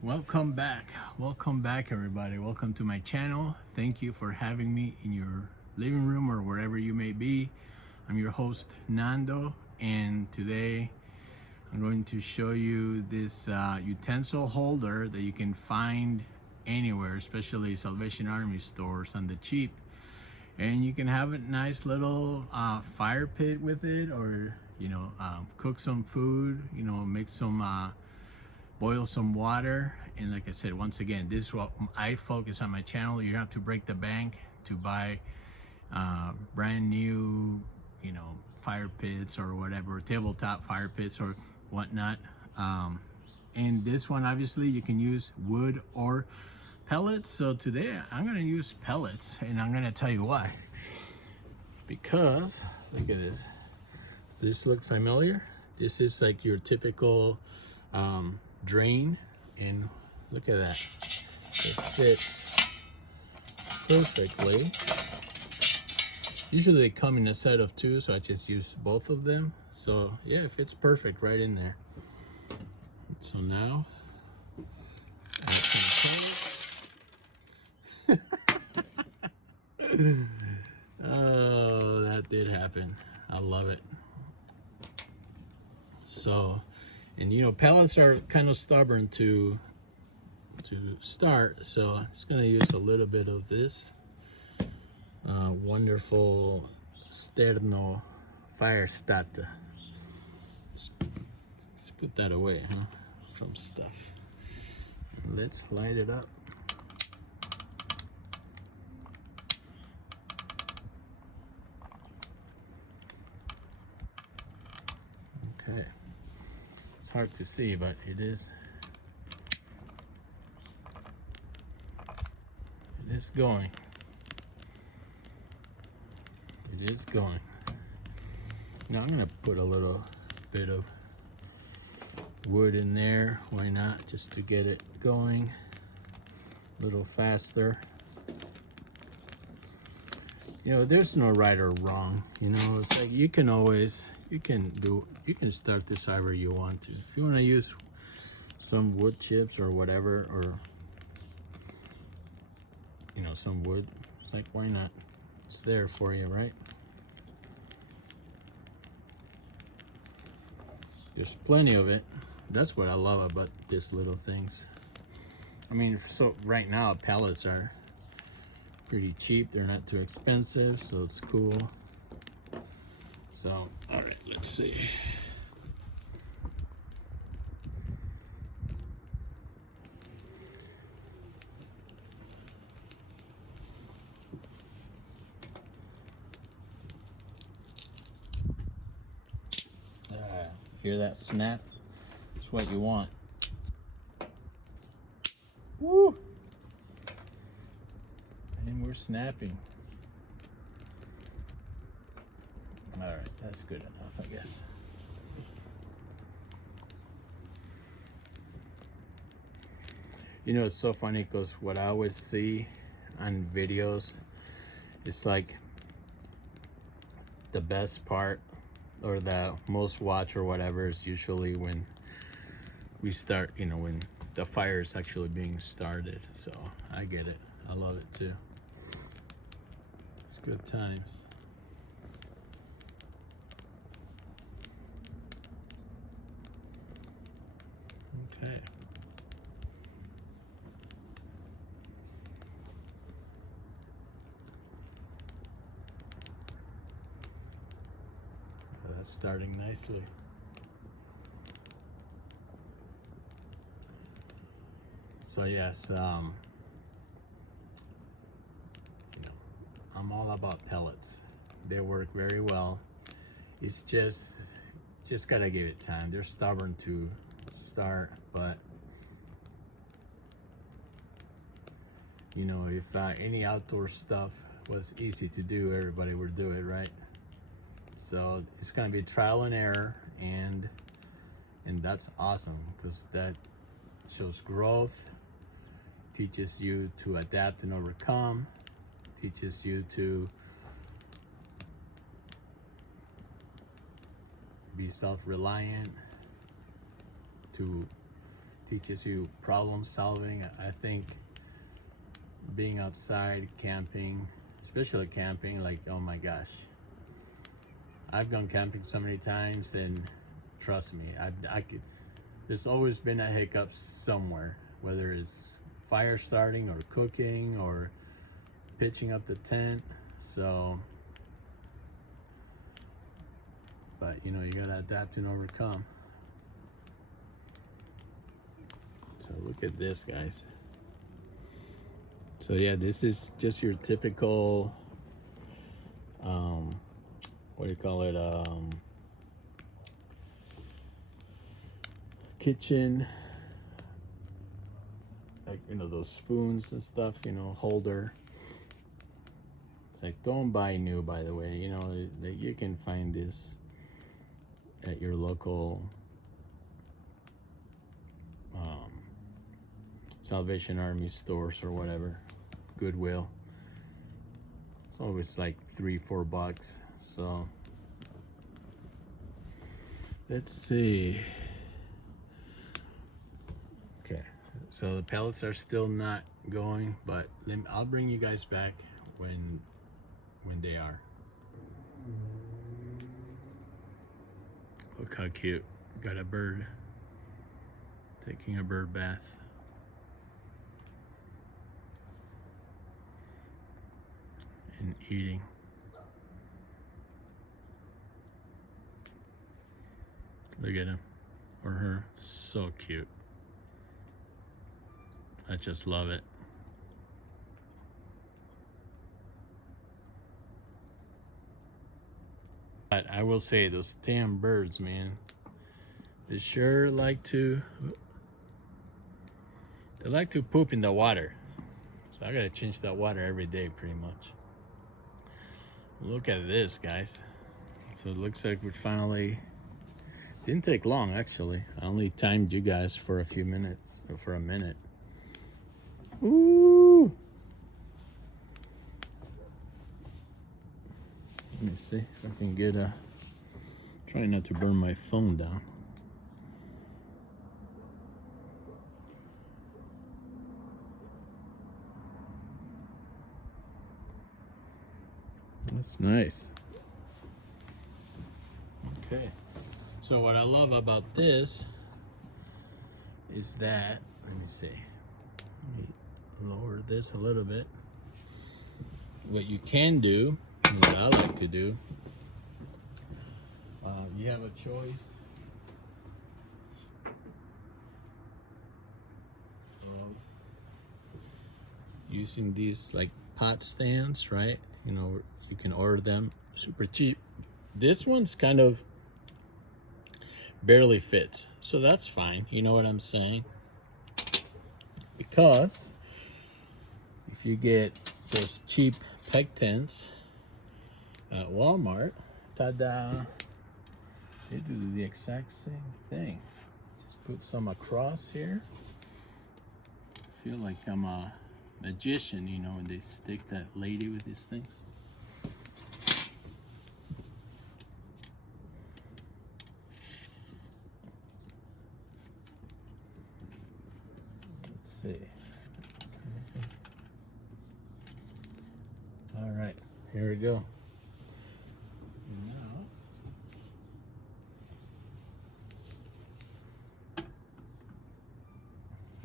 Welcome back. Welcome back, everybody. Welcome to my channel. Thank you for having me in your living room or wherever you may be. I'm your host, Nando, and today I'm going to show you this utensil holder that you can find anywhere, especially Salvation Army stores on the cheap. And you can have a nice little fire pit with it, or cook some food, make some boil some water. And like I said, once again, this is what I focus on my channel. You don't have to break the bank to buy brand new fire pits or whatever, tabletop fire pits or whatnot. And this one, obviously, you can use wood or pellets. So today I'm going to use pellets, and I'm going to tell you why. Because look at this. Does this look familiar? This is like your typical drain, and look at that. It fits perfectly. Usually they come in a set of two, so I just use both of them. So yeah, it fits perfect right in there. So now oh, that did happen. I love it. So, and pellets are kind of stubborn to start, so I'm just gonna use a little bit of this wonderful Sterno fire starter. Let's put that away, from stuff. Let's light it up. Okay, it's hard to see, but it is going. It is going. Now I'm gonna put a little bit of wood in there. Why not? Just to get it going a little faster. There's no right or wrong. It's like you can start this however you want to. If you want to use some wood chips or whatever, or some wood, it's like, why not? It's there for you, right? There's plenty of it. That's what I love about these little things. I mean, so right now pellets are pretty cheap. They're not too expensive, so it's cool. So, all right, let's see. Hear that snap? It's what you want. Woo! And we're snapping. All right, that's good enough, I guess. It's so funny because what I always see on videos, it's like the best part or the most watch or whatever is usually when we start, when the fire is actually being started. So I get it. I love it too. It's good times. Okay. That's starting nicely. So yes, I'm all about pellets. They work very well. It's just gotta give it time. They're stubborn to start, but if any outdoor stuff was easy to do, everybody would do it, right? So it's gonna be trial and error, and that's awesome because that shows growth, teaches you to adapt and overcome, teaches you to be self-reliant, to teaches you problem solving. I think being outside camping, especially camping, like, oh my gosh, I've gone camping so many times, and trust me, I could, there's always been a hiccup somewhere, whether it's fire starting or cooking or pitching up the tent. So, but you know, you gotta adapt and overcome. So look at this, guys. So yeah, this is just your typical, what do you call it? Kitchen, like, you know, those spoons and stuff, you know, holder. It's like, don't buy new, by the way. You know, you can find this at your local Salvation Army stores or whatever, Goodwill. It's always like $3-4. So let's see. Okay, so the pellets are still not going, but I'll bring you guys back when they are. Look how cute. Got a bird taking a bird bath. And eating. Look at him or her. So cute. I just love it. But I will say, those damn birds, man, they sure like to poop in the water. So I gotta change that water every day pretty much. Look at this, guys. So it looks like we finally, didn't take long actually. I only timed you guys for a few minutes, or for a minute. Ooh. Let me see if I can get a, try not to burn my phone down. That's nice. Okay. So what I love about this is that, let me see. Let me lower this a little bit. What you can do, and what I like to do, you have a choice of using these like pot stands, right? You know, you can order them super cheap. This one's kind of barely fits, so that's fine. You know what I'm saying? Because if you get those cheap peg tents at Walmart, ta-da, they do the exact same thing. Just put some across here. I feel like I'm a magician, you know, when they stick that lady with these things. Let's see. All right, here we go. Now,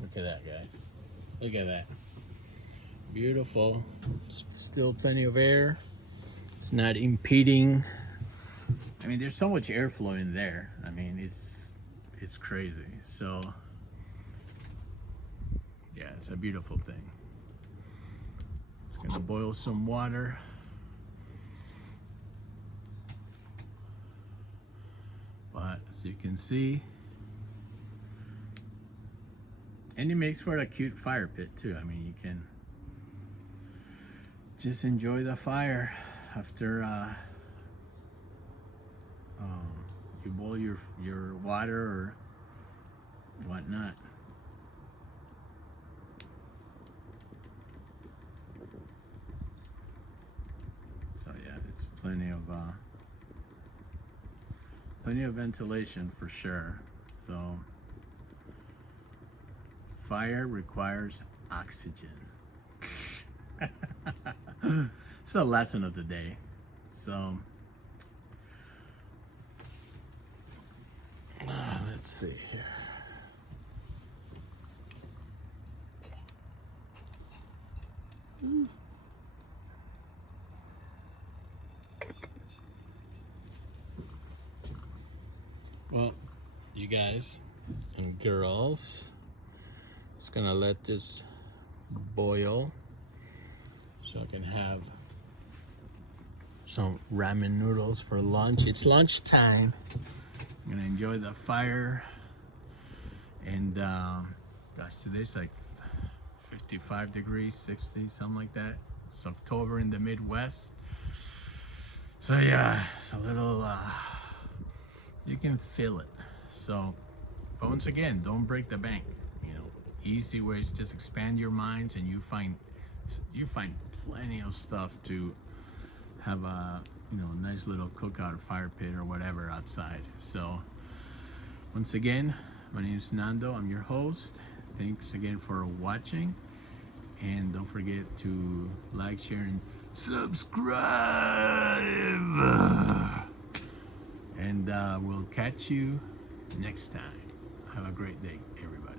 look at that, guys. Look at that. Beautiful. Still plenty of air. It's not impeding. I mean, there's so much airflow in there. I mean, it's crazy. So, yeah, it's a beautiful thing. It's gonna boil some water. But as you can see, and it makes for a cute fire pit too. I mean, you can just enjoy the fire after you boil your water or whatnot. So yeah, it's plenty of ventilation for sure. So fire requires oxygen. It's the lesson of the day. So let's see here. Well, you guys and girls, just gonna let this boil so I can have some ramen noodles for lunch. It's lunchtime. I'm gonna enjoy the fire, and gosh, today's like 55 degrees, 60, something like that. It's October in the Midwest, so yeah, it's a little you can feel it. So, but once again, don't break the bank. You know, easy ways, just expand your minds, and you find plenty of stuff to have a nice little cookout, fire pit or whatever outside. So once again, my name is Nando. I'm your host. Thanks again for watching, and don't forget to like, share, and subscribe. And we'll catch you next time. Have a great day, everybody.